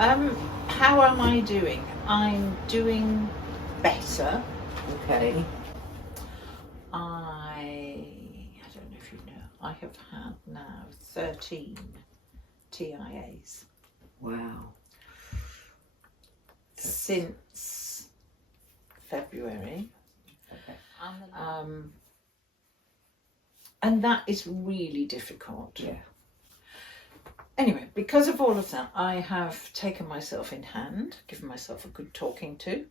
How am I doing? I'm doing better. Okay. I don't know if you know, I have had now 13 TIAs. Wow. Since February. Okay. And that is really difficult. Yeah. Anyway, because of all of that, I have taken myself in hand, given myself a good talking to.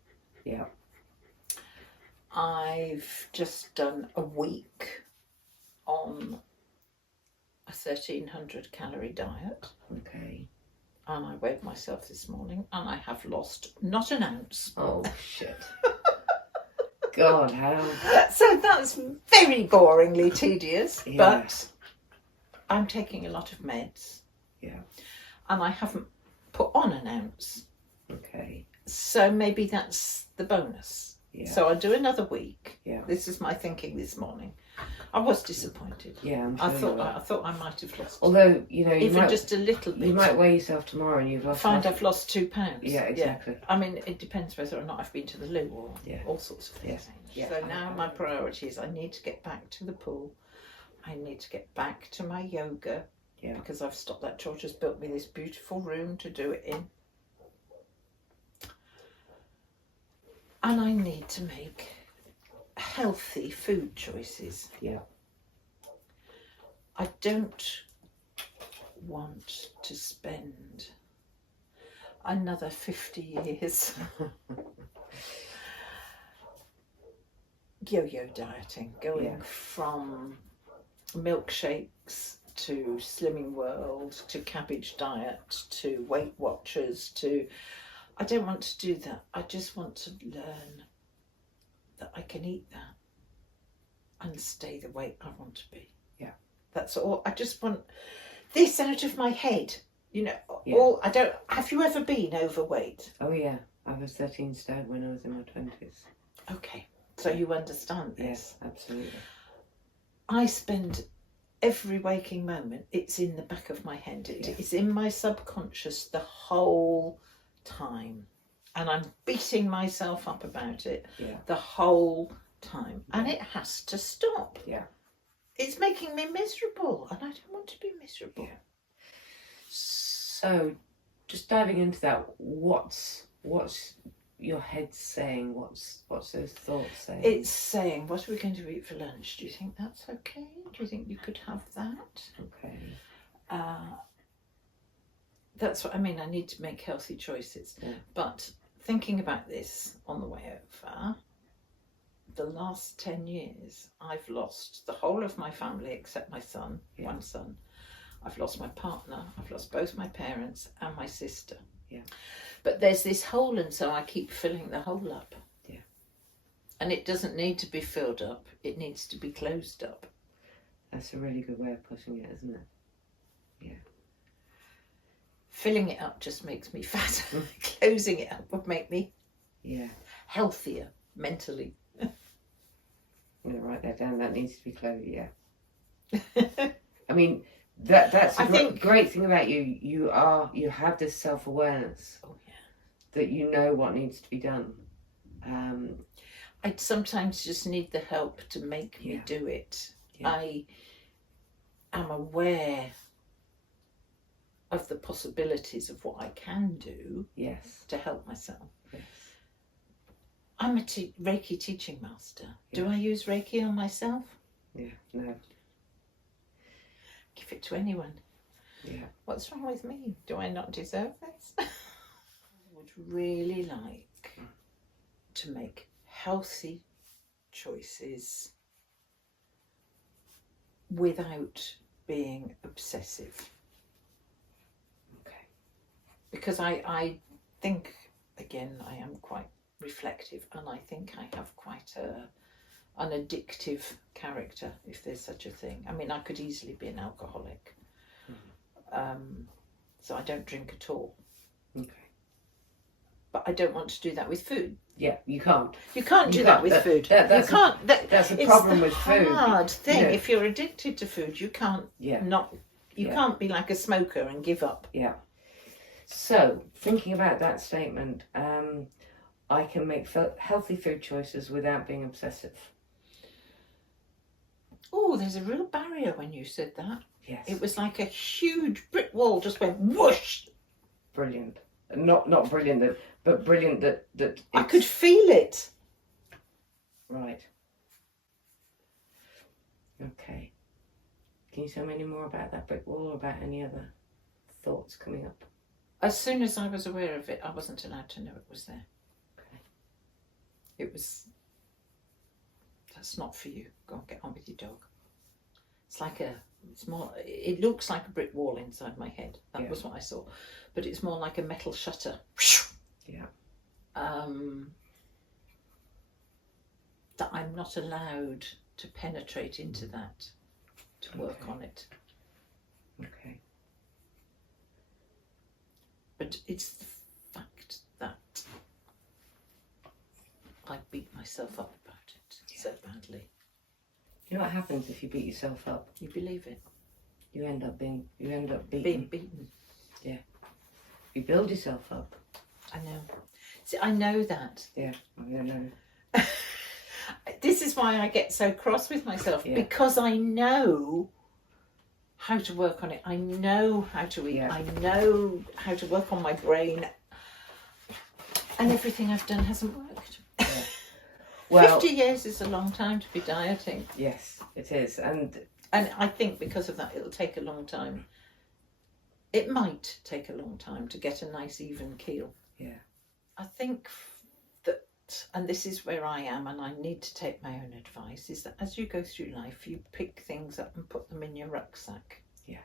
Yeah. I've just done a week on a 1,300 calorie diet. Okay. And I weighed myself this morning and I have lost not an ounce. Oh, shit. God, how? So that's very boringly tedious, Yeah. but I'm taking a lot of meds. Yeah. And I haven't put on an ounce. Okay. So maybe that's the bonus. Yeah. So I'll do another week. Yeah. This is my thinking this morning. I was disappointed. Yeah, I'm sure I thought I might have lost. Although, you know, even just a little bit. You might weigh yourself tomorrow and you've lost. I've lost 2 pounds. Yeah, exactly. Yeah. I mean, it depends whether or not I've been to the loo or all sorts of things. Yeah. So now my priority is I need to get back to the pool. I need to get back to my yoga. Yeah. Because I've stopped that. George has built me this beautiful room to do it in. And I need to make healthy food choices. Yeah. I don't want to spend another 50 years yo-yo dieting, going from milkshakes to Slimming World to Cabbage Diet to Weight Watchers to... I don't want to do that. I just want to learn that I can eat that and stay the weight I want to be. Yeah. That's all. I just want this out of my head. You know, have you ever been overweight? Oh, yeah. I was 13 stone when I was in my 20s. Okay. So you understand this? Yes, absolutely. I spend every waking moment, it's in the back of my head. It's in my subconscious the whole time. And I'm beating myself up about it the whole time. And it has to stop. Yeah. It's making me miserable. And I don't want to be miserable. Yeah. So, just diving into that, what's your head saying? What's those thoughts saying? It's saying, what are we going to eat for lunch? Do you think that's okay? Do you think you could have that? Okay. That's what I mean. I need to make healthy choices. Yeah. But thinking about this on the way over, the last 10 years, I've lost the whole of my family except my son, one son. I've lost my partner, I've lost both my parents and my sister. Yeah. But there's this hole, and so I keep filling the hole up. Yeah. And it doesn't need to be filled up, it needs to be closed up. That's a really good way of putting it, isn't it? Yeah. Filling it up just makes me fatter. Closing it up would make me healthier mentally. I'm going to write that down. That needs to be closed, I mean, that's a great thing about you. You have this self-awareness. Oh, yeah. That you know what needs to be done. I sometimes just need the help to make me do it. Yeah. I am aware of the possibilities of what I can do to help myself. Yes. I'm a Reiki teaching master. Do I use Reiki on myself? Yeah, no. Give it to anyone. Yeah. What's wrong with me? Do I not deserve this? I would really like to make healthy choices without being obsessive. Okay. Because I think, again, I am quite reflective, and I think I have quite an addictive character, if there's such a thing. I mean, I could easily be an alcoholic. So I don't drink at all. Okay. But I don't want to do that with food. Yeah, you can't. You can't do that with food. That's you can't. That's a problem with food. It's a hard thing. If you're addicted to food, you can't Yeah. not. You can't be like a smoker and give up. Yeah. So, thinking about that statement, I can make healthy food choices without being obsessive. Oh, there's a real barrier when you said that. Yes. It was like a huge brick wall just went whoosh. Brilliant. Not brilliant, but brilliant that I could feel it. Right. Okay. Can you tell me any more about that brick wall or about any other thoughts coming up? As soon as I was aware of it, I wasn't allowed to know it was there. Okay. It was, that's not for you. Go and get on with your dog. It looks like a brick wall inside my head. That was what I saw. But it's more like a metal shutter. Yeah. That I'm not allowed to penetrate into that, to work on it. Okay. But it's the fact that I beat myself up about it so badly. You know what happens if you beat yourself up? You believe it? You end up being beaten. Being beaten. Yeah. You build yourself up. I know. See, I know that. Yeah, I know. This is why I get so cross with myself, Yeah. because I know how to work on it. I know how to eat. Yeah. I know how to work on my brain. And everything I've done hasn't worked. Yeah. Well, 50 years is a long time to be dieting. yes, it is. And I think because of that, it'll take a long time. It might take a long time to get a nice even keel. yeah. I think that, and this is where I am, and I need to take my own advice, is that as you go through life, you pick things up and put them in your rucksack. Yeah.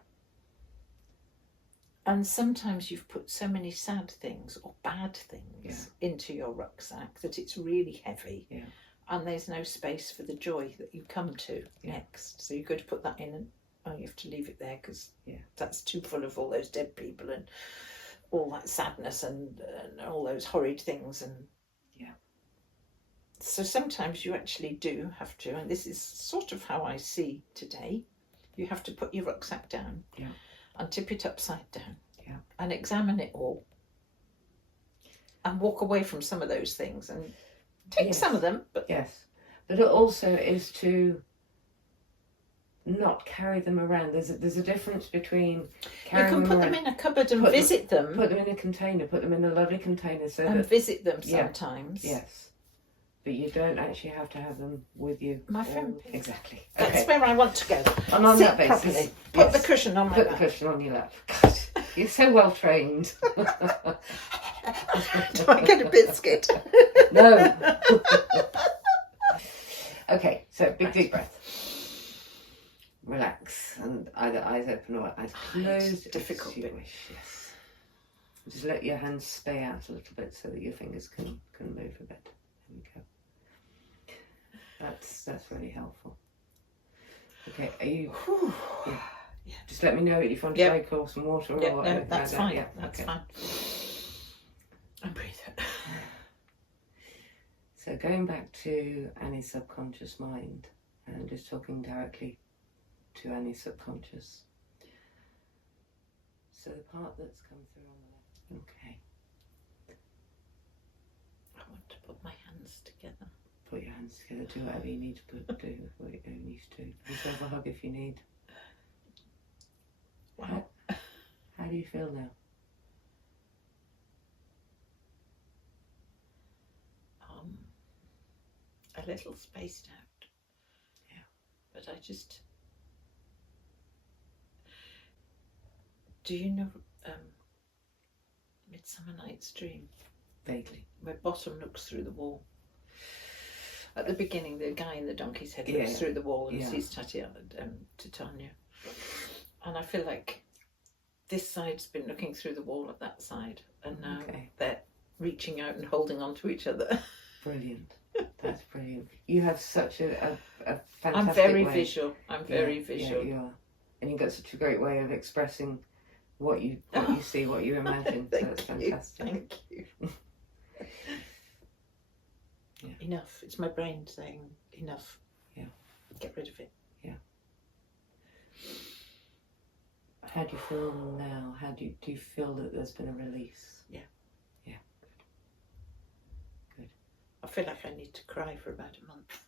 And sometimes you've put so many sad things or bad things into your rucksack that it's really heavy. Yeah. And there's no space for the joy that you come to next. So you've got to put that in, and you have to leave it there because that's too full of all those dead people and all that sadness and all those horrid things. And so sometimes you actually do have to, and this is sort of how I see today, you have to put your rucksack down and tip it upside down and examine it all and walk away from some of those things and take some of them. But but it also is to not carry them around. There's a difference between carrying you can put them in a cupboard and visit them. Put them in a container. Put them in a lovely container and visit them sometimes. Yes, but you don't actually have to have them with you. My friend. Exactly. That's where I want to go. And on Sit that basis, properly. Put the cushion on my lap. Put the cushion on your lap. God, you're so well trained. Do I get a biscuit? No. Okay, so big deep breath. Relax, and either eyes open or eyes closed. Difficult bit. Yes. Just let your hands stay out a little bit so that your fingers can move a bit. There we go. That's really helpful. Okay, are you? Yeah. Just let me know if you want to break or some water or no, that's fine. Yeah, that's fine. And breathe. So going back to Annie's subconscious mind and just talking directly to Annie's subconscious. So the part that's come through on the left. Okay. I want to put my hands together. Put your hands together. Do whatever you need to do. What you need to do. Give yourself a hug if you need. Wow. How do you feel now? A little spaced out. Yeah. But I just... Do you know Midsummer Night's Dream? Vaguely. Where Bottom looks through the wall. At the beginning, the guy in the donkey's head looks through the wall and sees Titania. And I feel like this side's been looking through the wall at that side, and now they're reaching out and holding on to each other. Brilliant. That's brilliant. You have such a fantastic I'm very way. visual. I'm very visual. Yeah, you are. And you've got such a great way of expressing what you see, what you imagine. So that's fantastic. Thank you. Enough. It's my brain saying enough. Yeah. Get rid of it. Yeah. How do do you feel now? How do you feel that there's been a release? Yeah. Yeah. Good. I feel like I need to cry for about a month.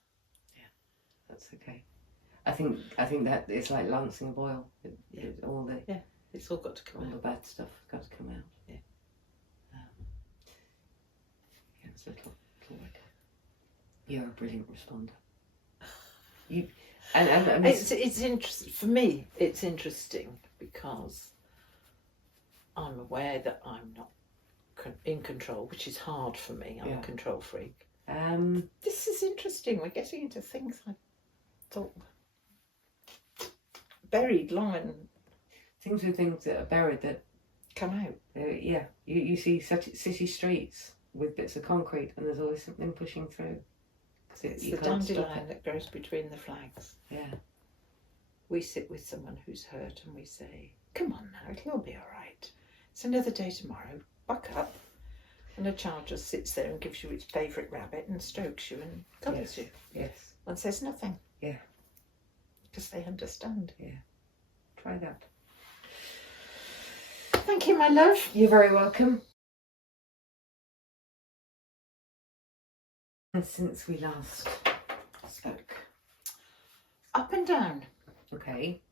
That's okay. I think that it's like lancing a boil. It's all the It's all got to come all out. the bad stuff got to come out. Yeah. It's a little like you're a brilliant responder. You and It's interesting for me. It's interesting because I'm aware that I'm not in control, which is hard for me. I'm a control freak. This is interesting. We're getting into things I thought buried long and things that are buried that come out. You see such city streets with bits of concrete, and there's always something pushing through. It's the dandelion that grows between the flags. Yeah. We sit with someone who's hurt and we say, "Come on now, it'll be all right. It's another day tomorrow. Buck up." And a child just sits there and gives you its favourite rabbit and strokes you and cuddles you. Yes. And says nothing. Yeah. Because they understand. Yeah. Try that. Thank you, my love. You're very welcome. And since we last spoke. Up and down. Okay.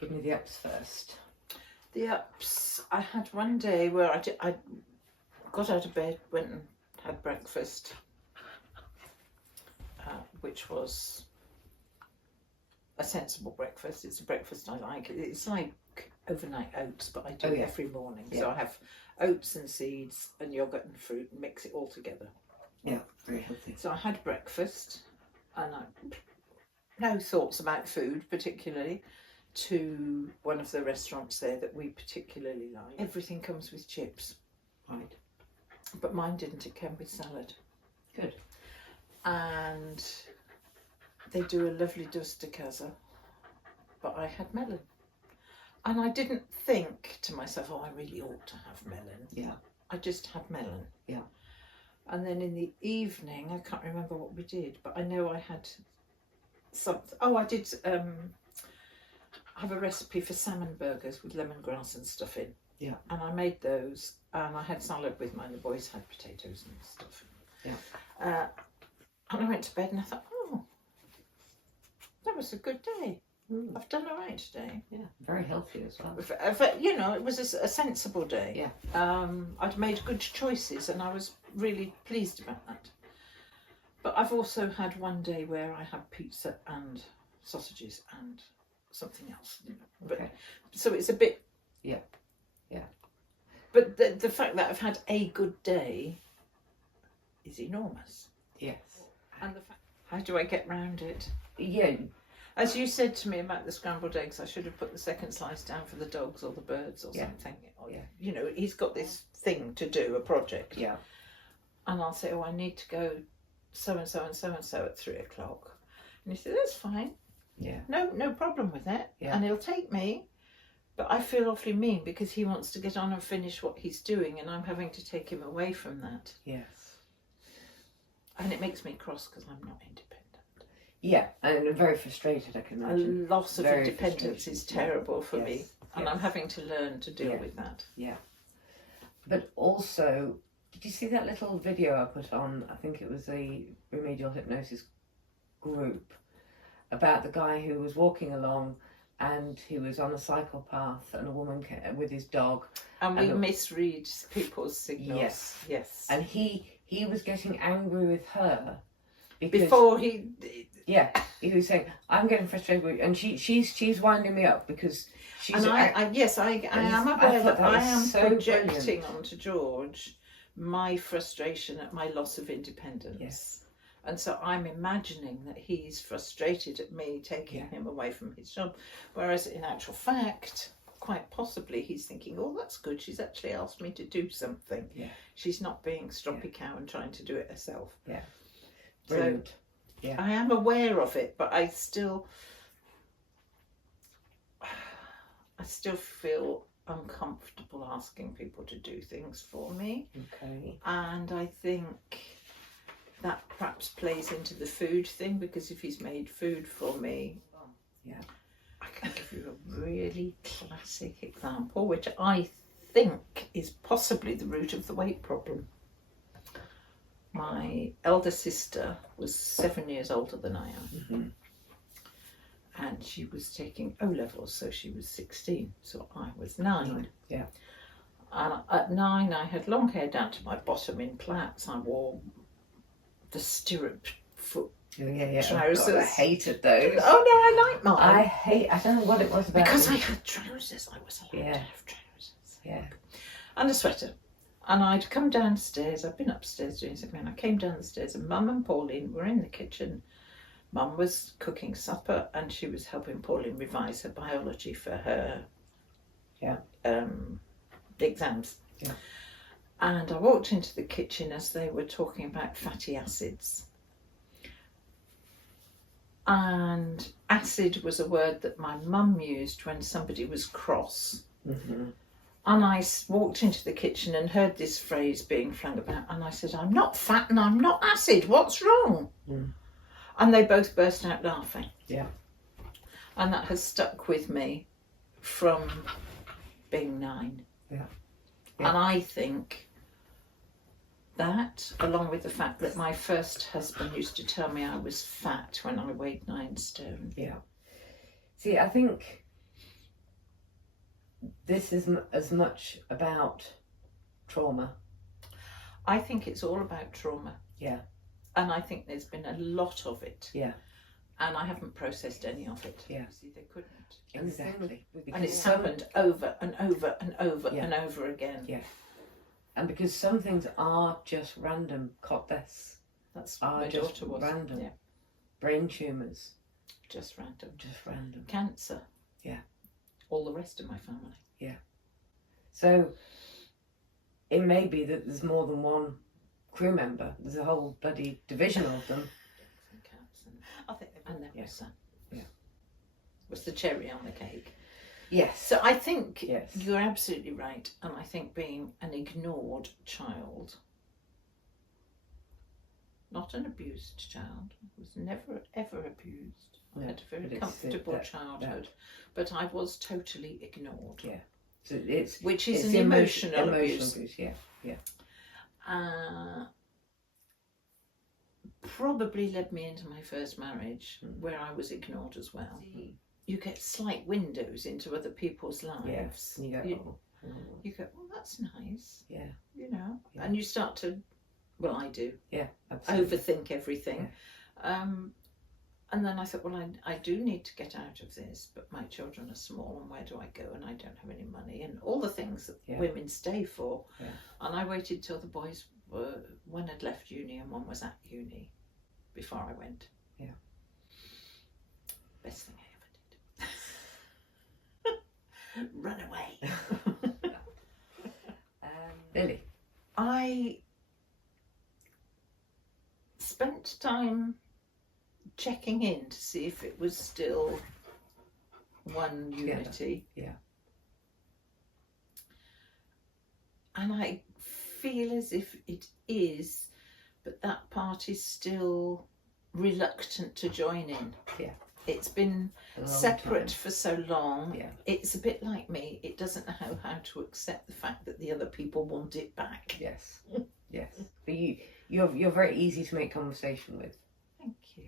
Give me the ups first. The ups, I had one day where I got out of bed, went and had breakfast, which was a sensible breakfast. It's a breakfast I like. It's like overnight oats, but I do it every morning. So I have oats and seeds and yogurt and fruit and mix it all together. Yeah, very healthy. So I had breakfast and no thoughts about food particularly, to one of the restaurants there that we particularly like. Everything comes with chips. Right. But mine didn't, it came with salad. Good. And they do a lovely dust de casa, but I had melon. And I didn't think to myself, oh, I really ought to have melon. Yeah. I just had melon. Yeah. And then in the evening, I can't remember what we did, but I know I had something. Oh, I did have a recipe for salmon burgers with lemongrass and stuff in. Yeah. And I made those, and I had salad with mine. The boys had potatoes and stuff. Yeah. And I went to bed and I thought, oh, that was a good day. Mm. I've done all right today. Yeah. Very healthy as well. You know, it was a sensible day. Yeah. I'd made good choices and I was really pleased about that. But I've also had one day where I had pizza and sausages and something else. You know. But so it's a bit. Yeah. Yeah. But the fact that I've had a good day is enormous. Yes. And the fact, how do I get round it? Yeah. As you said to me about the scrambled eggs, I should have put the second slice down for the dogs or the birds or something. Or, you know, he's got this thing to do, a project. Yeah. And I'll say, oh, I need to go so and so and so and so at 3 o'clock. And he said, that's fine. Yeah. No problem with it. Yeah. And he'll take me. But I feel awfully mean because he wants to get on and finish what he's doing and I'm having to take him away from that. Yes. And it makes me cross because I'm not independent. Yeah, and I'm very frustrated, I can imagine. A loss of Very independence is terrible for me. And I'm having to learn to deal with that. Yeah. But also, did you see that little video I put on, I think it was the remedial hypnosis group, about the guy who was walking along and he was on a cycle path and a woman came with his dog. And we misread people's signals. Yes. And he was getting angry with her. Because, before he... Yeah, he was saying, I'm getting frustrated with you. And she's winding me up because she's... And I am aware that I am so projecting brilliant onto George my frustration at my loss of independence. Yes. And so I'm imagining that he's frustrated at me taking him away from his job. Whereas in actual fact, quite possibly he's thinking, oh, that's good. She's actually asked me to do something. Yeah. She's not being stroppy cow and trying to do it herself. Yeah. Brilliant. So I am aware of it, but I still feel uncomfortable asking people to do things for me. Okay. And I think that perhaps plays into the food thing because if he's made food for me, I'll give you a really classic example, which I think is possibly the root of the weight problem. My elder sister was 7 years older than I am. Mm-hmm. And she was taking O levels, so she was 16, so I was 9. Yeah. And at 9, I had long hair down to my bottom in plaits. I wore the stirrup foot trousers. God, I hated those. Oh no, I like mine. I don't know what it was about. Because I had trousers, I was allowed to have trousers. Yeah. And a sweater. And I'd come downstairs, I'd been upstairs doing something, and I came down the stairs, and Mum and Pauline were in the kitchen. Mum was cooking supper, and she was helping Pauline revise her biology for her exams. Yeah. And I walked into the kitchen as they were talking about fatty acids. And acid was a word that my mum used when somebody was cross. Mm-hmm. And I walked into the kitchen and heard this phrase being flung about, and I said, I'm not fat and I'm not acid, what's wrong? Mm. And they both burst out laughing. Yeah. And that has stuck with me from being 9. Yeah. And I think that, along with the fact that my first husband used to tell me I was fat when I weighed 9 stone. Yeah. See, I think this is as much about trauma. I think it's all about trauma. Yeah. And I think there's been a lot of it. Yeah. And I haven't processed any of it. Yeah. See, they couldn't. Exactly. And it's happened over and over and over Yeah. and over again. Yeah. And because some things are just random, deaths That's what my just daughter was. random. Yeah. Brain tumours, Just random. just random. Cancer. Yeah. All the rest of my family. Yeah. So it may be that there's more than one crew member. There's a whole bloody division of them. And cats and there was son. Yeah. Was the cherry on the cake. Yes. So I think Yes. you're absolutely right. And I think being an ignored child, not an abused child, was never ever abused. I had a very comfortable childhood, but I was totally ignored. Yeah. So it's which is it's an emotional abuse. Yeah. Yeah. Probably led me into my first marriage where I was ignored as well. You get slight windows into other people's lives. Yeah. You go, well, that's nice. Yeah. You know, Yeah. and you start to, well, I do, Yeah. Absolutely. overthink everything. Yeah. And then I thought, well, I do need to get out of this, but my children are small, and where do I go? And I don't have any money, and all the things that women stay for. Yeah. And I waited till the boys one had left uni and one was at uni before I went. Yeah. Best thing I ever did. Run away. Lily. I spent time checking in to see if it was still one unity. Yeah. And I feel as if it is, but that part is still reluctant to join in. Yeah. It's been separate for so long. Yeah. It's a bit like me. It doesn't know how to accept the fact that the other people want it back. Yes. Yes. But you're very easy to make conversation with. Thank you.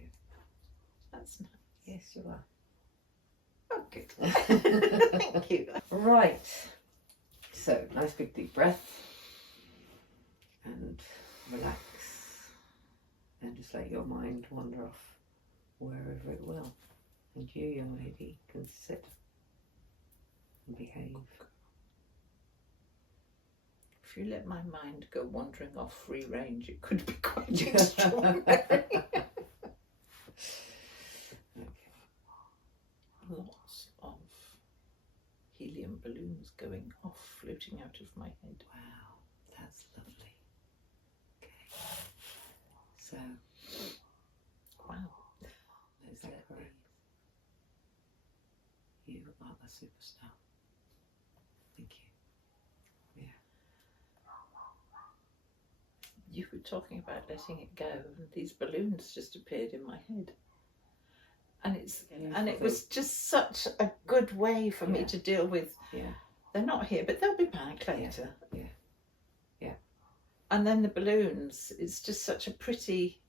That's nice. Yes, you are. Oh, good. Thank you. Right. So, nice big deep breath. And relax. And just let your mind wander off wherever it will. And you, young lady, can sit and behave. If you let my mind go wandering off free range, it could be quite extraordinary. Lots of helium balloons going off, floating out of my head. Wow, that's lovely. Okay. So, Wow. let's let breathe. You are the superstar. Thank you. Yeah. You were talking about letting it go, and these balloons just appeared in my head. and it was just such a good way for me to deal with. Yeah. They're not here, but they'll be back later. Yeah. And then the balloons, it's just such a pretty,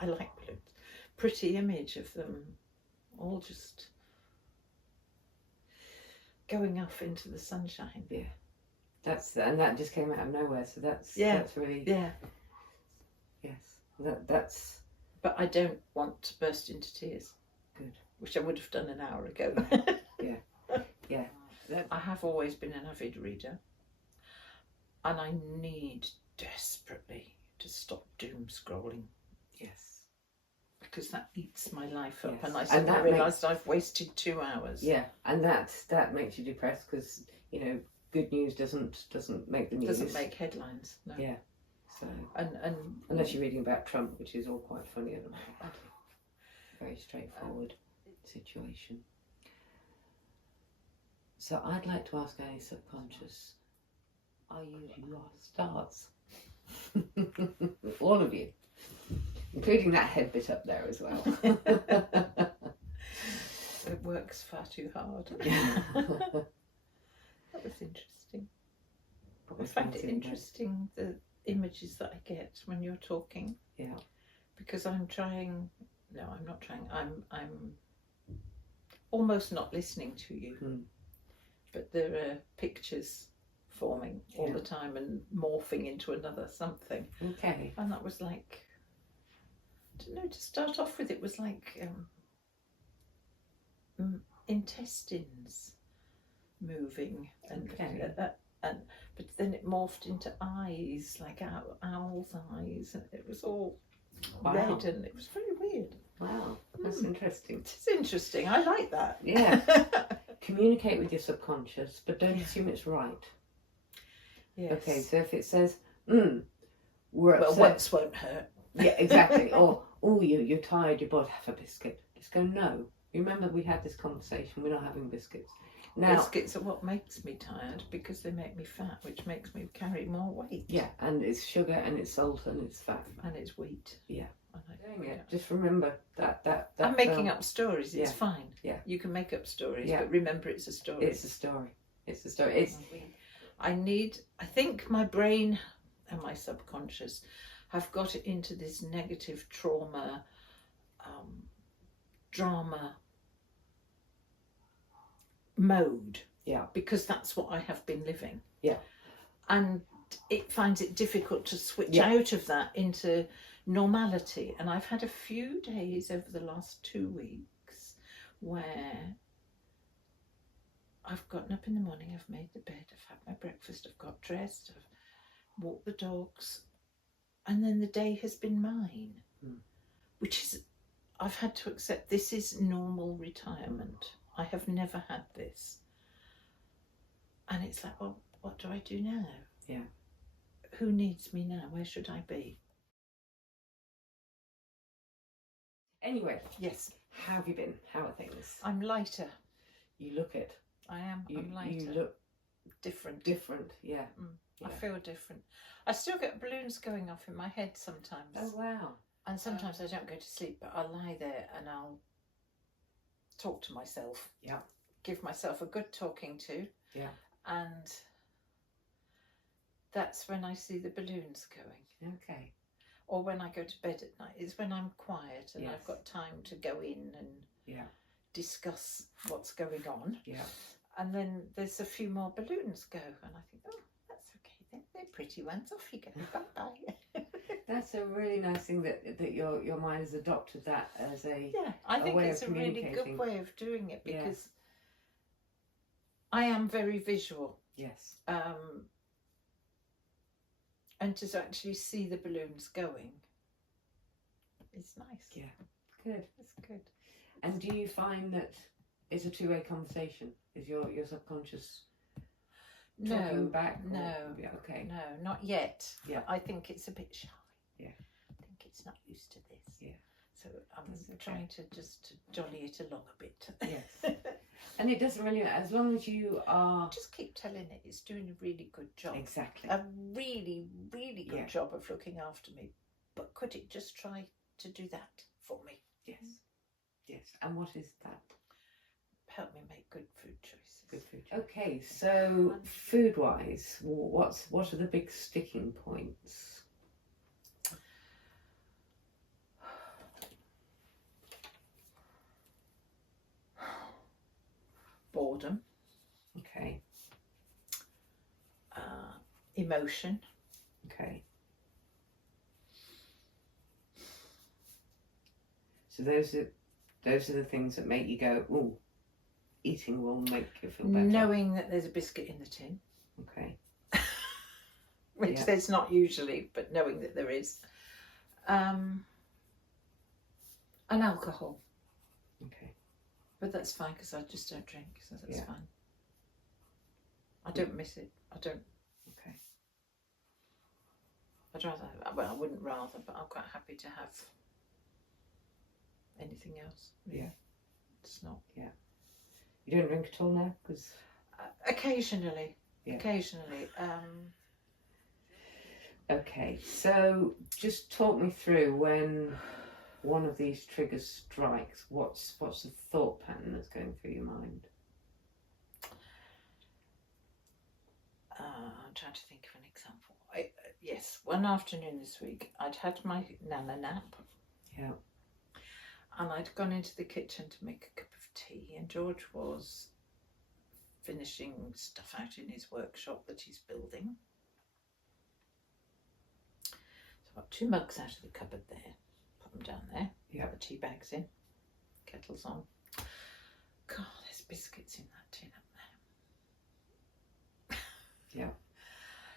I like balloons, pretty image of them all just going off into the sunshine. Yeah. And that just came out of nowhere, so that's really, yes, that's. But I don't want to burst into tears. Good. Which I would have done an hour ago. Yeah. I have always been an avid reader, and I need desperately to stop doom scrolling. Yes. Because that eats my life up, and I And that realised I've wasted 2 hours. Yeah, and that makes you depressed because good news doesn't make the news. Doesn't make headlines. No. Yeah. So and unless you're reading about Trump, which is all quite funny at the moment. Very straightforward situation. So I'd like to ask any subconscious, are you lost stars? All of you. Including that head bit up there as well. It works far too hard. That was interesting. I find it interesting, the images that I get when you're talking. Yeah. Because I'm not trying. I'm almost not listening to you. But there are pictures forming all the time and morphing into another something. Okay. And that was like, I don't know, to start off with, it was like intestines moving, and but then it morphed into eyes, like owl's eyes, and it was all red, and it was very weird. Wow, that's interesting. It's interesting. I like that. Yeah. Communicate with your subconscious, but don't assume it's right. Yes. Okay, so if it says, we're upset. Well, once won't hurt. Yeah, exactly. Or, you're tired, you're bored, have a biscuit. Just go, no. You remember we had this conversation, we're not having biscuits. Now, biscuits are what makes me tired because they make me fat, which makes me carry more weight. Yeah, and it's sugar and it's salt and it's fat. And it's wheat. Yeah. Just remember that I'm making up stories, it's yeah. fine. Yeah. You can make up stories, but remember it's a story. It's a story. It's a story. I think my brain and my subconscious have got into this negative trauma, drama mode. Yeah. Because that's what I have been living. Yeah. And it finds it difficult to switch out of that into normality. And I've had a few days over the last 2 weeks where I've gotten up in the morning, I've made the bed, I've had my breakfast, I've got dressed, I've walked the dogs, and then the day has been mine. Which is, I've had to accept this is normal retirement. I have never had this. And it's like, well, what do I do now? Yeah. Who needs me now? Where should I be? Anyway. Yes. How have you been? How are things? I'm lighter. You look it. I am. I'm lighter. You look different. Different, yeah. I feel different. I still get balloons going off in my head sometimes. Oh, wow. And sometimes I don't go to sleep, but I'll lie there and I'll talk to myself. Yeah. Give myself a good talking to. Yeah. And that's when I see the balloons going. Okay. Or when I go to bed at night. It's when I'm quiet and I've got time to go in and discuss what's going on. Yeah. And then there's a few more balloons go, and I think, oh, that's okay then. They're pretty ones. Off you go. Bye-bye. That's a really nice thing that your mind has adopted that as a I think it's a really good way of doing it because I am very visual. Yes. And to actually see the balloons going is nice. Yeah. Good. It's good. And do you find that it's a two-way conversation? Is your subconscious talking back? Or? No. Yeah, okay. No, not yet. Yeah. I think it's a bit shy. Yeah. I think it's not used to this. Yeah. So I'm trying to just jolly it along a bit. Yes. And it doesn't really matter, as long as you are... Just keep telling it it's doing a really good job. Exactly. A really, really good job of looking after me. But could it just try to do that for me? Yes. Yes. And what is that? Help me make good food choices. Good food. Okay, so food-wise, what are the big sticking points? Boredom. Okay. Emotion. Okay. So those are the things that make you go, ooh, eating will make you feel better. Knowing that there's a biscuit in the tin. Okay. Which there's not usually, but knowing that there is. And alcohol. Okay. But that's fine because I just don't drink, so that's Yeah. fine. I don't miss it. I don't. Okay. I'd rather, well, I wouldn't rather, but I'm quite happy to have anything else. Yeah. It's not. Yeah. You don't drink at all now? Because occasionally. Yeah. Occasionally. Okay, so just talk me through when one of these triggers strikes. What's the thought pattern that's going through your mind? I'm trying to think of an example. Yes, one afternoon this week, I'd had my nana nap. Yeah. And I'd gone into the kitchen to make a cup of tea, and George was finishing stuff out in his workshop that he's building. So I got 2 mugs out of the cupboard there, put them down there, Yeah. put the tea bags in, kettle's on. God, there's biscuits in that tin up there. Yeah.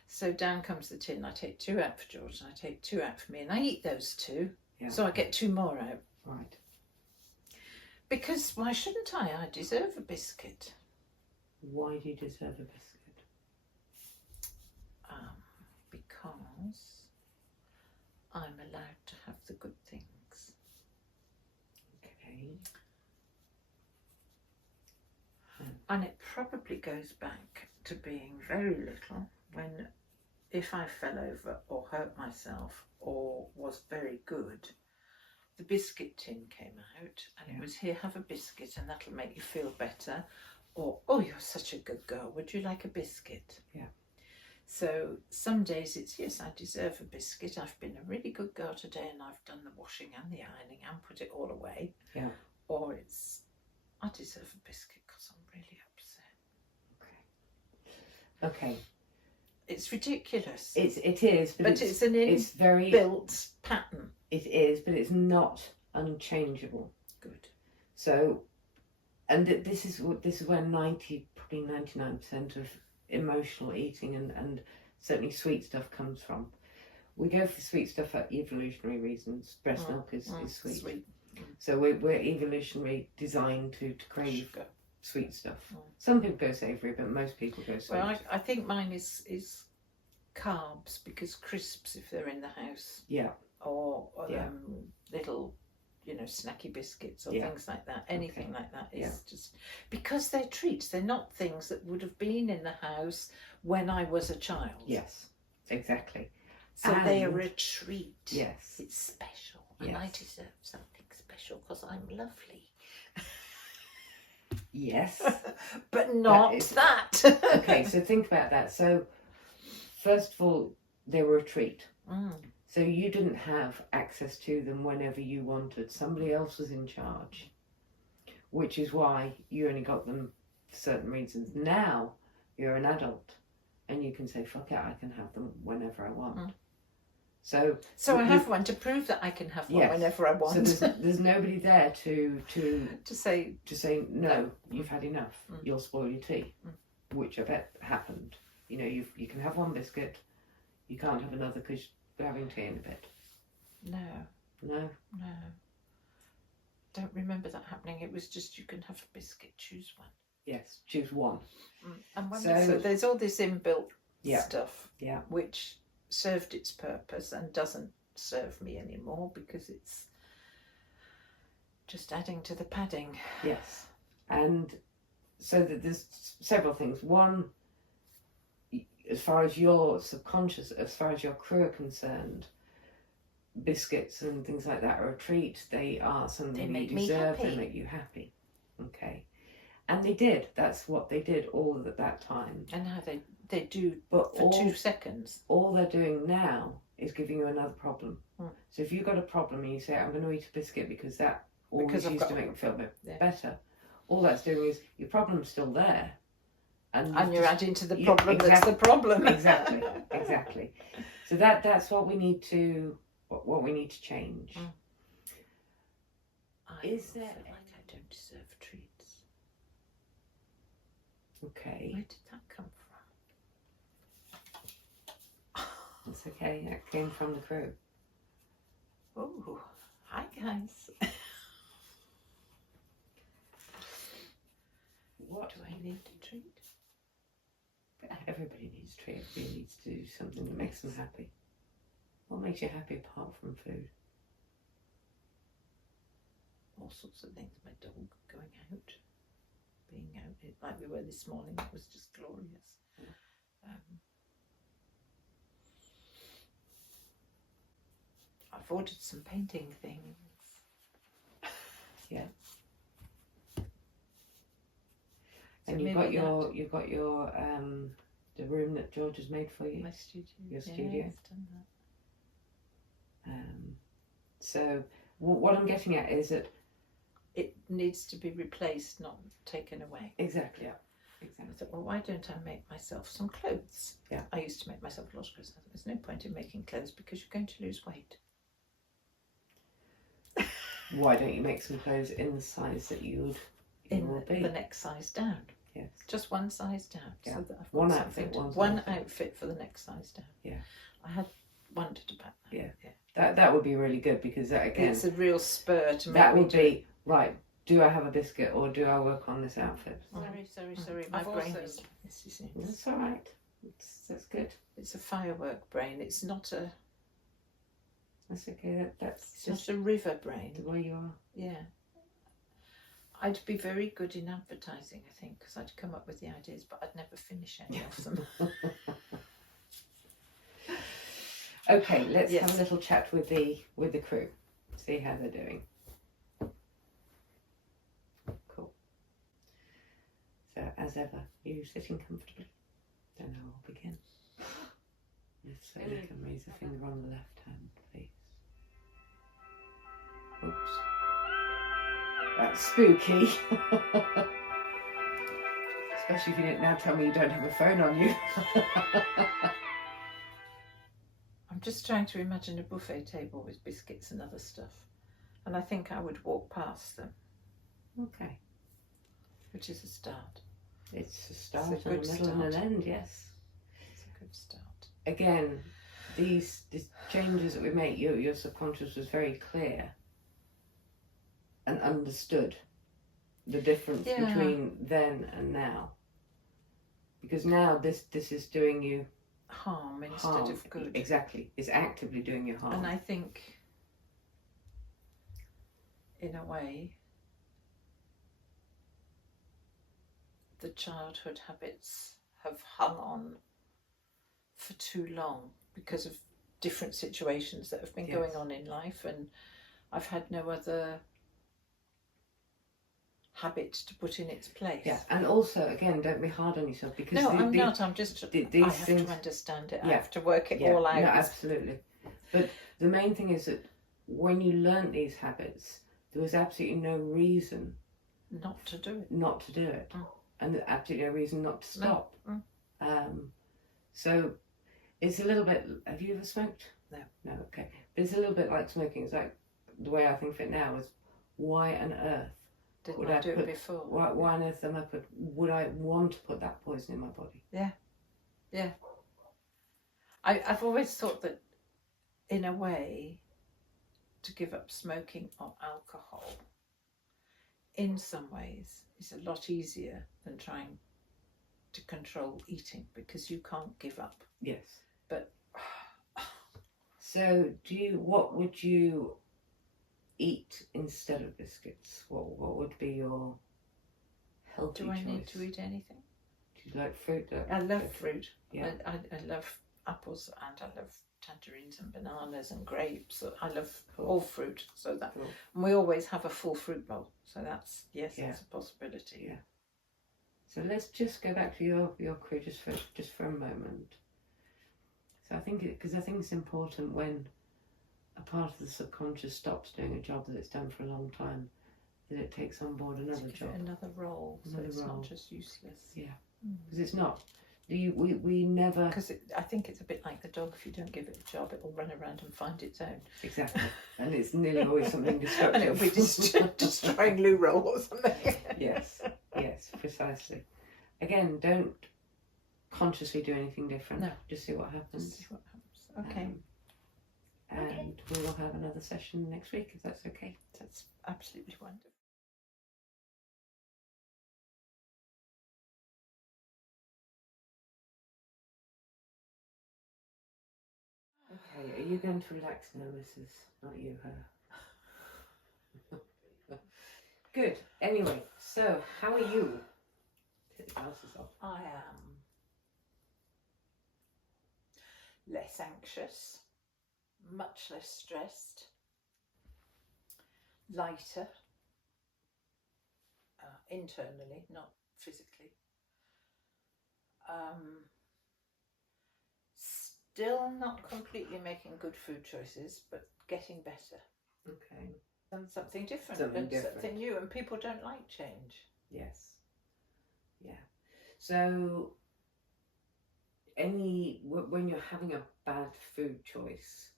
So down comes the tin. I take 2 out for George and I take 2 out for me, and I eat those 2. Yeah. So I get 2 more out. Right. Because why shouldn't I? I deserve a biscuit. Why do you deserve a biscuit? Because I'm allowed to have the good things. Okay. And it probably goes back to being very little, when if I fell over or hurt myself or was very good, the biscuit tin came out and it was, here, have a biscuit and that'll make you feel better. Or, oh, you're such a good girl, would you like a biscuit? Yeah. So some days it's, yes, I deserve a biscuit. I've been a really good girl today and I've done the washing and the ironing and put it all away. Yeah. Or it's, I deserve a biscuit because I'm really upset. Okay. It's ridiculous. It is, but it's an it's very built pattern. It is, but it's not unchangeable. Good. So, and this is where 99% of emotional eating and certainly sweet stuff comes from. We go for sweet stuff for evolutionary reasons. Breast milk is sweet. So we're evolutionarily designed to crave sugar. Sweet stuff. Some people go savoury, but most people go sweet. Well, I think mine is carbs, because crisps, if they're in the house. Yeah. Or little, snacky biscuits or things like that. Anything like that is just because they're treats. They're not things that would have been in the house when I was a child. Yes, exactly. So they are a treat. Yes. It's special. And I deserve something special because I'm lovely. Yes. But not that. Okay, so think about that. So, first of all, they were a treat. So you didn't have access to them whenever you wanted. Somebody else was in charge, which is why you only got them for certain reasons. Now you're an adult and you can say, fuck it, I can have them whenever I want. So I have one to prove that I can have one whenever I want. So there's nobody there to say no, you've had enough. You'll spoil your tea, which I bet happened. You can have one biscuit, you can't have another because you're having tea in a bit. No. Don't remember that happening. It was just, you can have a biscuit, choose one. Yes, choose one. And so there's all this inbuilt stuff, Yeah. which served its purpose and doesn't serve me anymore because it's just adding to the padding. Yes. And so there's several things. One, as far as your subconscious, as far as your crew are concerned, biscuits and things like that are a treat. They are something They you make me deserve. They happy. make you happy. Okay. And they did. That's what they did all at that time. And how they do But for 2 seconds. all they're doing now is giving you another problem. Hmm. So if you've got a problem and you say, I'm going to eat a biscuit because that always Because I've used got- to make me feel a bit Yeah. better, all that's doing is your problem's still there. And you've you're just- adding to the Yeah, problem that's the problem. exactly, exactly. So that's what we need to change. Mm. I Is feel there- like I don't deserve treats. Okay, Where did that come from? that's okay. That came from the crew. Oh, hi guys. What Do I need a treat? Everybody needs a treat. Everybody needs to do something that makes them happy. What makes you happy apart from food? All sorts of things. My dog going out, being out like we were this morning. It was just glorious. I've ordered some painting things. Yeah. So And you've maybe got your the room that George has made for you. my studio. Your Yeah, studio. he's done that. So what I'm getting at is that It needs to be replaced, not taken away. exactly. I thought, well, why don't I make myself some clothes? Yeah. I used to make myself a lot of clothes. I thought, there's no point in making clothes because you're going to lose weight. Why don't you make some clothes in the size that you In will be? the next size down. Yes. Just one size down. Yeah. So that I've got One something outfit, to- one one size down. outfit for the next size down. Yeah. I had wondered about that. Yeah. That would be really good because that again It's a real spur to make that me would do be right. Do I have a biscuit or do I work on this outfit? Sorry. My I've brain also- is. That's all right. That's good. It's a firework brain. It's not a. That's okay. That's It's just not a river brain. the way you are. Yeah. I'd be very good in advertising, I think, because I'd come up with the ideas, but I'd never finish any of them. Okay, let's Yes. have a little chat with the crew. See how they're doing. Cool. So as ever, you sitting comfortably. Then I will begin. So you can raise a finger on the left hand, please. Oops. That's spooky. Especially if you didn't now tell me you don't have a phone on you. I'm just trying to imagine a buffet table with biscuits and other stuff. And I think I would walk past them, Okay. which is a start. It's a start It's a and a good middle and an start. end, yes. It's a good start. Again, these changes that we make, your subconscious was very clear and understood the difference Yeah. between then and now. Because now this is doing you Harm instead harm. of good. Exactly. It's actively doing you harm. And I think, in a way, the childhood habits have hung on for too long because of different situations that have been Yes. going on in life, and I've had no other habit to put in its place. Yeah, and also, again, don't be hard on yourself because No, I'm not. I'm just. these I have things- to understand it. I Yeah. have to work it Yeah, all out. no, absolutely. But the main thing is that when you learnt these habits, there was absolutely no reason Not to do it. not to do it, Mm. and absolutely no reason not to No. stop. So it's a little bit. Have you ever smoked? No. No. Okay. But it's a little bit like smoking. It's like the way I think of it now is, why on earth Didn't would I I do put- it before? why on earth would I want to put that poison in my body? I've always thought that, in a way, to give up smoking or alcohol, in some ways, is a lot easier than trying to control eating because you can't give up. Yes. But So, what would you eat instead of biscuits? What would be your healthy do I choice? need to eat anything? Do you like fruit? I love fruit. Yeah. I love apples and I love tangerines and bananas and grapes. I love all fruit, so that Cool. and we always have a full fruit bowl. So that's that's a possibility. Yeah. So let's just go back to your crew just for a moment. So I think it's important when a part of the subconscious stops doing a job that it's done for a long time, that it takes on board another job, another role, so it's not just useless. Yeah, because it's not. We never. Because I think it's a bit like the dog. If you don't give it a job, it will run around and find its own. Exactly, and it's nearly always something destructive. And it'll be destroying loo roll or something. Yes, precisely. Again, don't consciously do anything different. No, just see what happens. Just see what happens. Okay. And we will have another session next week if that's okay. That's absolutely wonderful. Okay, are you going to relax now, Mrs.? Not you, her. Good. Anyway, so how are you? Take the glasses off. I am less anxious, much less stressed, lighter, internally, not physically. Still not completely making good food choices, but getting better. Okay. And something different, something new, and people don't like change. Yes. Yeah. So, when you're having a bad food choice,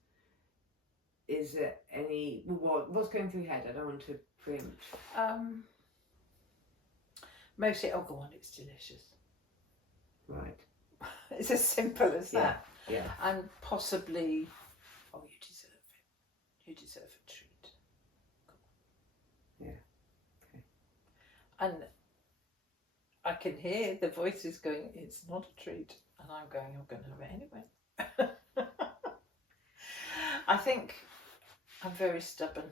is there any what's going through your head? I don't want to preempt. Mostly, oh, go on, it's delicious. Right. It's as simple as that. Yeah. And possibly, oh, you deserve it. You deserve a treat. Yeah. Okay. And I can hear the voices going, it's not a treat. And I'm going, I'm going to have it anyway. I think I'm very stubborn.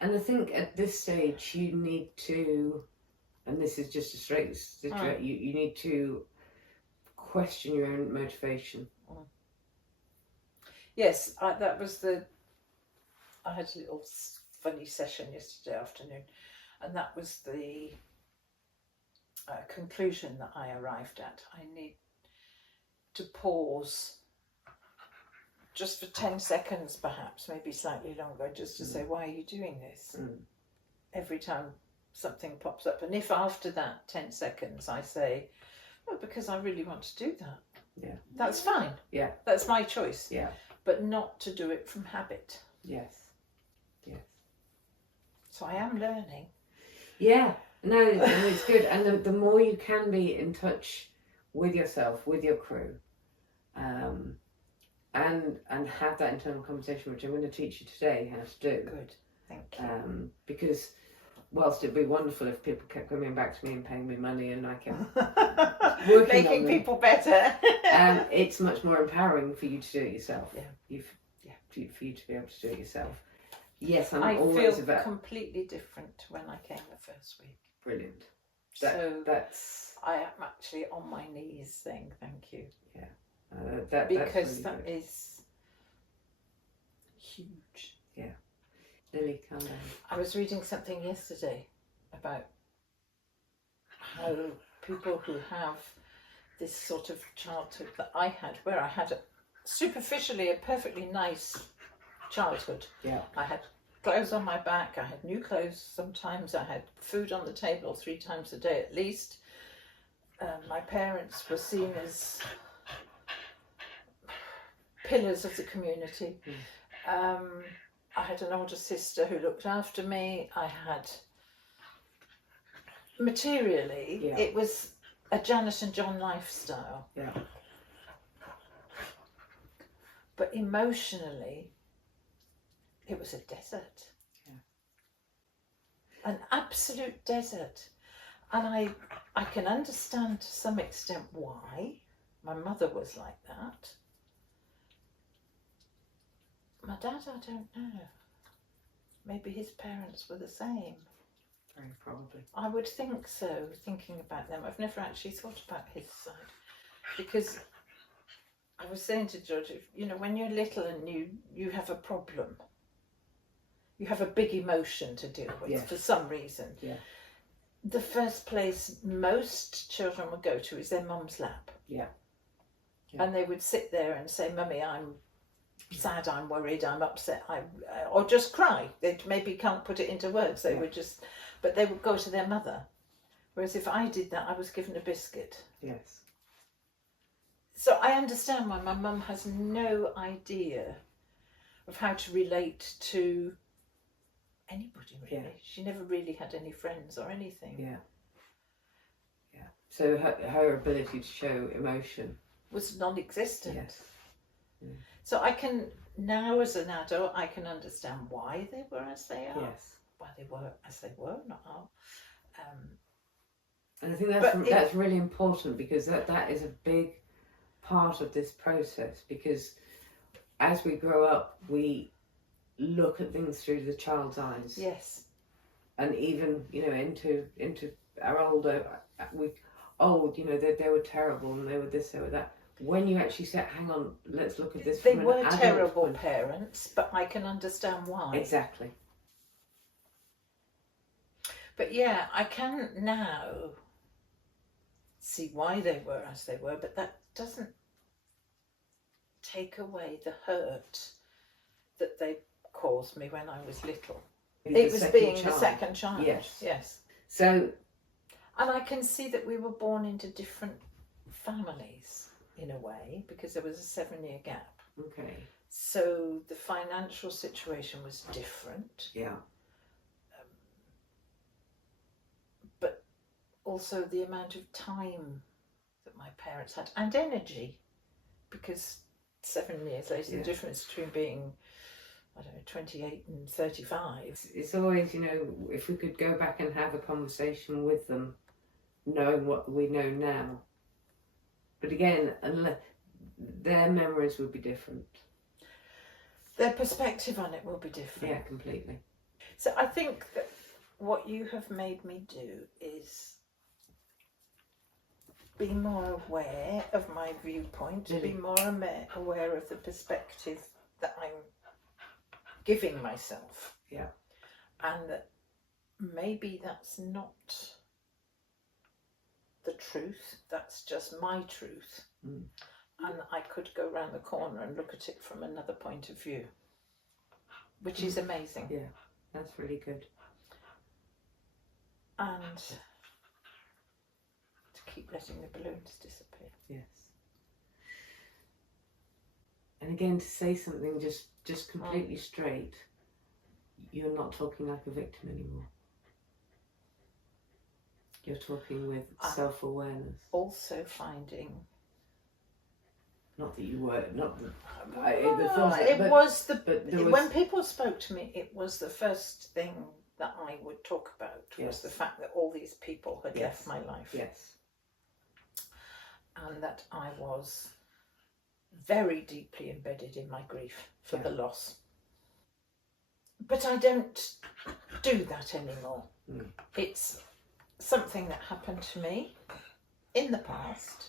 And I think at this stage you need to, and this is just a straight, you need to question your own motivation. Yes, I had a little funny session yesterday afternoon, and that was the conclusion that I arrived at. I need to pause just for 10 seconds, perhaps, maybe slightly longer, just to say, why are you doing this? Every time something pops up. And if after that 10 seconds I say, well, because I really want to do that, that's fine. Yeah. That's my choice. Yeah. But not to do it from habit. Yes. Yes. So I am learning. Yeah. No, and it's good. And the more you can be in touch with yourself, with your crew, and have that internal conversation, which I'm going to teach you today how to do. Good. Thank you. Because whilst it'd be wonderful if people kept coming back to me and paying me money and I kept making people better, it's much more empowering for you to do it yourself. Yeah. For you to be able to do it yourself. Yes, I always feel about completely different to when I came the first week. Brilliant. That's I am actually on my knees saying thank you. Yeah. Because that's really good. is huge. Yeah. Lily, calm down. I was reading something yesterday about how people who have this sort of childhood that I had, where I had superficially a perfectly nice childhood. Yeah. I had clothes on my back, I had new clothes sometimes, I had food on the table 3 times a day at least. My parents were seen as pillars of the community. I had an older sister who looked after me. I had, materially, it was a Janet and John lifestyle. Yeah. But emotionally, it was a desert. Yeah. An absolute desert. And I can understand to some extent why. My mother was like that. My dad, I don't know. Maybe his parents were the same. Very probably. I would think so, thinking about them. I've never actually thought about his side. Because I was saying to George, when you're little and you have a problem, you have a big emotion to deal with for some reason. Yeah. The first place most children would go to is their mum's lap. Yeah. And they would sit there and say, Mummy, I'm sad, I'm worried, I'm upset, or just cry. They maybe can't put it into words. They would just, but they would go to their mother. Whereas if I did that, I was given a biscuit. Yes. So I understand why my mum has no idea of how to relate to anybody, really. Yeah. She never really had any friends or anything. Yeah. Yeah. So her ability to show emotion was non-existent. Yes. Yeah. So I can, now as an adult, I can understand why they were as they are. Yes. Why they were as they were, not are. And I think that's really important, because that is a big part of this process, because as we grow up, we look at things through the child's eyes. Yes. And even, into our older, they were terrible and they were this, they were that. When you actually say, hang on, let's look at this They from an were adult terrible point. parents, but I can understand why. Exactly. But yeah, I can now see why they were as they were, but that doesn't take away the hurt that they caused me when I was little. It was being the second child. Yes. Yes. So, and I can see that we were born into different families in a way, because there was a 7-year gap. okay. So the financial situation was different. Yeah. But also the amount of time that my parents had, and energy, because 7 years later, the difference between being, 28 and 35. It's always, if we could go back and have a conversation with them, knowing what we know now. But again, their memories would be different. Their perspective on it will be different. Yeah, completely. So I think that what you have made me do is be more aware of my viewpoint, be more aware of the perspective that I'm giving myself. Yeah. And that maybe that's not the truth, that's just my truth. Mm. And I could go around the corner and look at it from another point of view, which is amazing. Yeah, that's really good. And to keep letting the balloons disappear. Yes. And again, to say something just completely straight, you're not talking like a victim anymore. You're talking with self-awareness. Also finding... Not that you were, not the... When people spoke to me, it was the first thing that I would talk about, was the fact that all these people had left my life. Yes. And that I was very deeply embedded in my grief for the loss. But I don't do that anymore. Mm. It's something that happened to me in the past,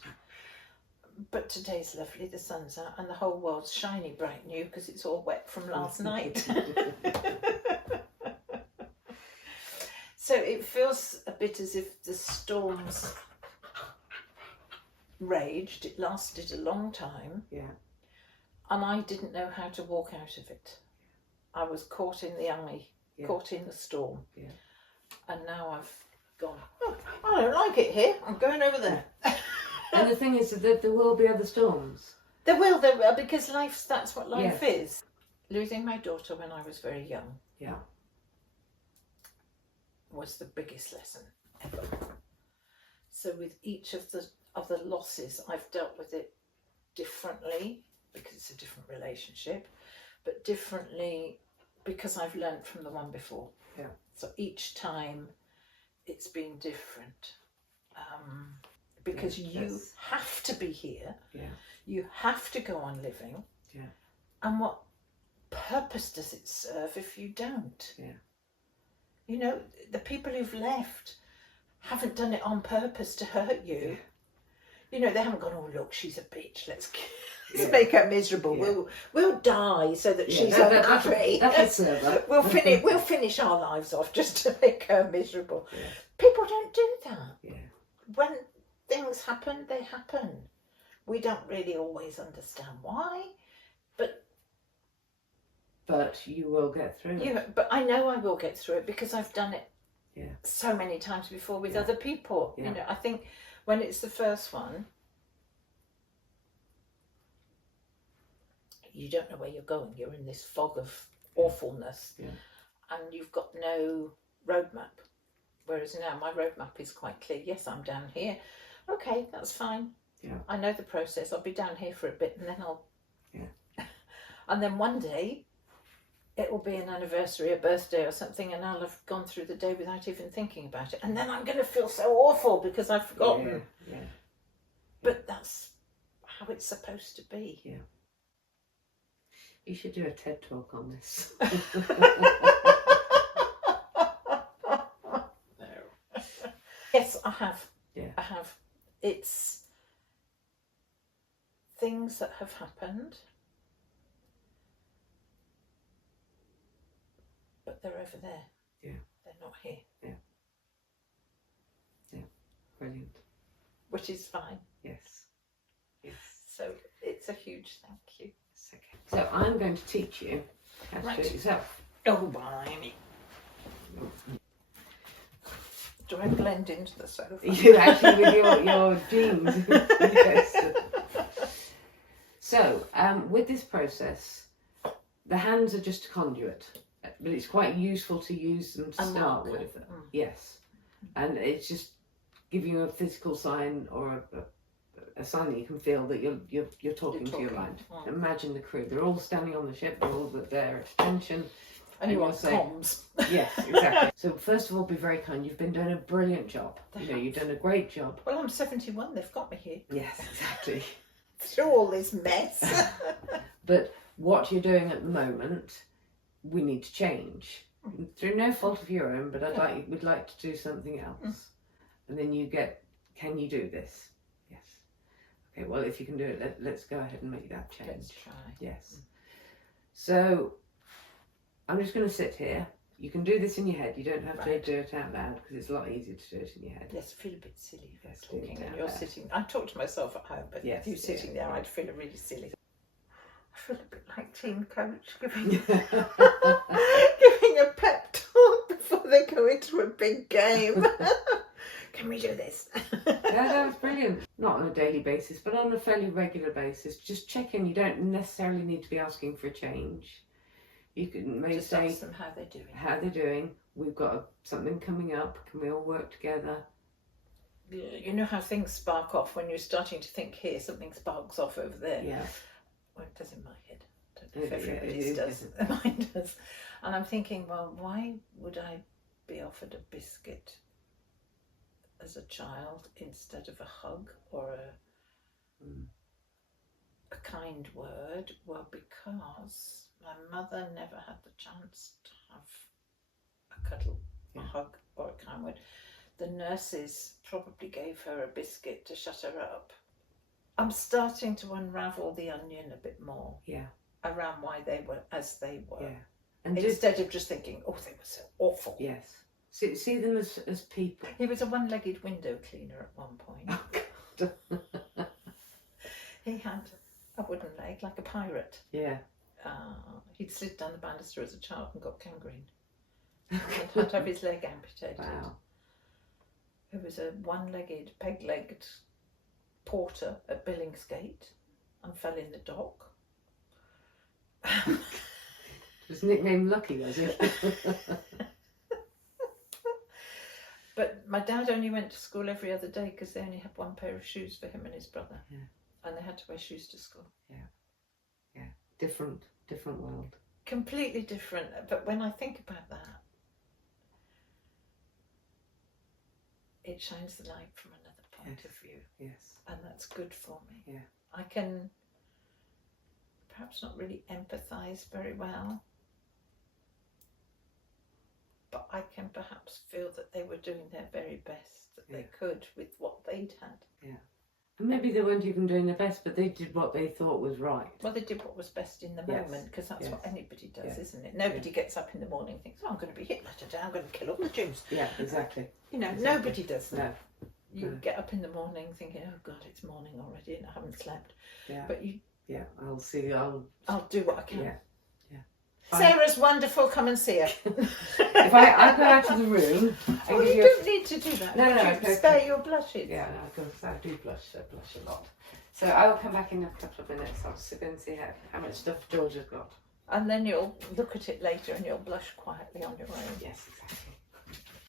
but today's lovely, the sun's out and the whole world's shiny bright new because it's all wet from last night. So it feels a bit as if the storms raged, it lasted a long time, and I didn't know how to walk out of it. I was caught in the eye, caught in the storm, and now I've gone, I don't like it here, I'm going over there. And the thing is that there will be other storms. There will, because that's what life is. Losing my daughter when I was very young was the biggest lesson ever. So with each of the losses, I've dealt with it differently, because it's a different relationship, but differently because I've learnt from the one before. Yeah. So each time it's been different. Because you have to be here. Yeah. You have to go on living. Yeah. And what purpose does it serve if you don't? Yeah. The people who've left haven't done it on purpose to hurt you. Yeah. They haven't gone, oh look, she's a bitch, let's to make her miserable. We'll die so that she's unhappy. That's a We'll finish our lives off just to make her miserable. Yeah. People don't do that. Yeah. When things happen, they happen. We don't really always understand why, but you will get through it. Yeah, but I know I will get through it because I've done it so many times before with other people. Yeah. You know, I think when it's the first one, you don't know where you're going. You're in this fog of awfulness, and you've got no roadmap. Whereas now my roadmap is quite clear. Yes, I'm down here. Okay, that's fine. Yeah. I know the process. I'll be down here for a bit, and then and then one day it will be an anniversary, a birthday or something, and I'll have gone through the day without even thinking about it. And then I'm going to feel so awful because I've forgotten. Yeah. But that's how it's supposed to be. Yeah. You should do a TED talk on this. Yes, I have. Yeah. I have. It's things that have happened, but they're over there. Yeah. They're not here. Yeah. Yeah. Brilliant. Which is fine. Yes. Yes. So it's a huge thank you. It's okay. So I'm going to teach you how to do it yourself. Oh, blimey. Do I blend into the sofa? You actually with your jeans. Yes. So with this process, the hands are just a conduit, but it's quite useful to use them to start with. Yes, and it's just giving you a physical sign or a sign that you can feel that you're talking to your mind. Imagine the crew; they're all standing on the ship, they're all there at attention. And you want comms. Yes, exactly. So first of all, be very kind. You've been doing a brilliant job. You've done a great job. Well, I'm 71. They've got me here. Yes, exactly. Through all this mess. But what you're doing at the moment, we need to change through no fault of your own. But we'd like to do something else. And then you get, can you do this? Yes. Okay. Well, if you can do it, let's go ahead and make that change. Let's try. Yes. So I'm just going to sit here. You can do this in your head. You don't have to do it out loud because it's a lot easier to do it in your head. Yes, I feel a bit silly if Yes, I'm talking and you're sitting. I talk to myself at home, but if you're sitting there, I'd feel really silly. I feel a bit like team coach giving a pep talk before they go into a big game. Can we do this? That was brilliant. Not on a daily basis, but on a fairly regular basis. Just check in. You don't necessarily need to be asking for a change. You can maybe just say ask them how they're doing. How they're doing. We've got something coming up. Can we all work together? You know how things spark off when you're starting to think here, something sparks off over there. Yeah. Well, it does in my head. I don't know if everybody's does. Mine does. And I'm thinking, well, why would I be offered a biscuit as a child instead of a hug or a kind word? Well, because my mother never had the chance to have a cuddle, a hug, or a kind word. The nurses probably gave her a biscuit to shut her up. I'm starting to unravel the onion a bit more. Yeah. Around why they were as they were. Yeah. And instead of just thinking, oh, they were so awful. Yes. See them as people. He was a one-legged window cleaner at one point. Oh, God. He had a wooden leg like a pirate. Yeah. He'd slid down the banister as a child and got gangrene. He'd had to have his leg amputated. Wow. There was a one-legged, peg-legged porter at Billingsgate and fell in the dock. It was nicknamed Lucky, was it? But my dad only went to school every other day because they only had one pair of shoes for him and his brother. Yeah. And they had to wear shoes to school. Yeah. Yeah. Different world. Completely different. But when I think about that, it shines the light from another point of view. Yes. And that's good for me. Yeah. I can perhaps not really empathise very well, but I can perhaps feel that they were doing their very best that they could with what they'd had. Yeah. And maybe they weren't even doing their best, but they did what they thought was right. Well, they did what was best in the Yes. moment, because that's Yes. what anybody does, Yes. isn't it? Nobody gets up in the morning and thinks, oh, I'm going to be Hitler today, I'm going to kill all the Jews. Yeah, exactly. You know, Exactly. nobody does that. No. You No. get up in the morning thinking, oh God, it's morning already and I haven't slept. Yeah. But you, Yeah, I'll see. I'll do what I can. Yeah. Sarah's wonderful, come and see her. If I go out of the room, I Well, give you you. don't need to do that. No, no, You okay. spare your blushes. Yeah, no, because I do blush. I blush a lot. So I will come back in a couple of minutes. I'll sit and see how much stuff George has got. And then you'll look at it later and you'll blush quietly on your own. Yes, exactly.